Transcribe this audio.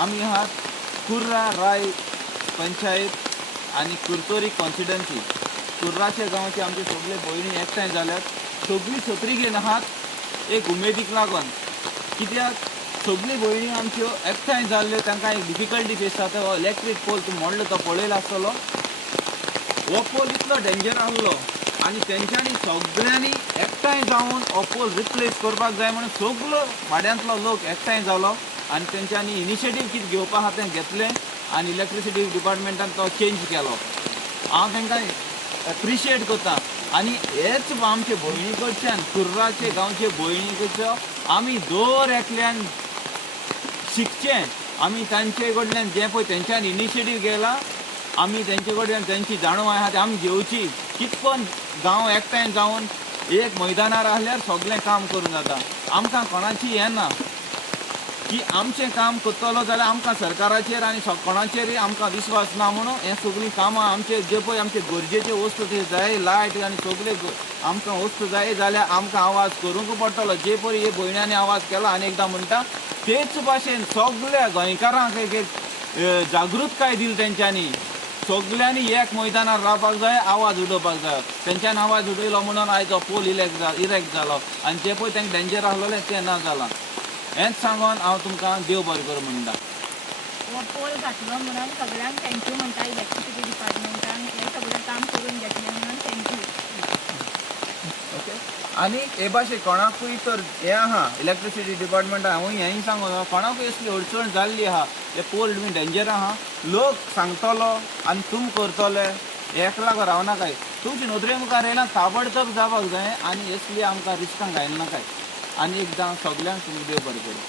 आमी आहात कुर्रा राय पंचायत आणि कुरतोरी कॉन्स्टिट्युएन्सी. कुर्राच्या गांवाचे आमचे सगळे भयणी एकठांय जाल्यात. सगळी सत्री घेवन आहात एक उमेदीक लागून. कित्याक सगळी भयणी आमच्यो एकठांय जाल्ल्यो तांकां एक डिफिकल्टी फेस जाता. हो इलेक्ट्रीक पोल तुम्ही म्हणलो तो पळयलो आसतलो. हो पोल इतलो डेंजर आहलो आनी तेंच्यांनी सगळ्यांनी एकठांय जावन हो पोल रिप्लेस करपाक जाय म्हणून सगळो वाड्यांतलो लोक एकठांय जालो आनी तेंच्यांनी इनिशिएटीव कितें घेवपा आहा तें घेतलें आनी इलेक्ट्रिसिटी डिपार्टमेंटान तो चेंज केलो. हांव तांकां एप्रिशिएट करता. आनी हेच आमचे भयणी कडच्यान कुर्राचे गांवचे भयणी कडचो आमी दर एकल्यान शिकचें. आमी तांचे कडल्यान जें पळय तेंच्यांनी इनिशिएटीव घेतला आमी तेंचे कडल्यान तेंची जाणवाय आहा ती आमी घेवची. कितपन गांव एकठांय जावन एक मैदानार आहल्यार सगळें काम करूं जाता. आमकां कोणाची हें ना की आमचें काम करतलो जाल्यार आमकां सरकाराचेर आनी कोणाचेरय आमकां विश्वास ना म्हणून हें सगळीं कामां आमचे जे पळय आमचे गरजेचे वस्तू ते जाय लायट आनी सगळे आमकां वस्तू जाय जाल्यार आमकां आवाज करूंक पडटलो. जे पळय हे भयण्यांनी आवाज केला आनी एकदां म्हणटा तेच भाशेन सगळ्या गोंयकारांक एक जागृतकाय दिली तेंच्यांनी. सगळ्यांनी एक मैदानार रावपाक जाय आवाज उडोवपाक जाय. तेंच्यान आवाज उडयलो म्हणून आयज हो पोल इरेक्ट जालो आनी जे पळय तेंकां डेंजर आहलोलें तें ना जालां. हेंच सांगून हांव तुमकां देव बरें करूं म्हणटा. हो पोल घातलो म्हणून सगळ्यांक थँक्यू म्हणटा इलेक्ट्रिसिटी डिपार्टमेंटान हें सगळें काम करून घेतलें म्हणून थँक्यू. ओके. आनी हे भाशेन कोणाकूय तर हें आहा इलेक्ट्रिसिटी डिपार्टमेंटान हांवूय हेंय सांगून कोणाकूय असली अडचण जाल्ली आहा हे पोल तुमी डेंजर आहा लोक सांगतलो आनी तुम करतले एकलाग रावनाकाय. तुमची नदरे मुखार येयला ताबडतोब जावपाक जाय आनी असली आमकां रिस्कांक घायनाकाय. आनी एकदां सगळ्यांक तुमी देव बरें करूं.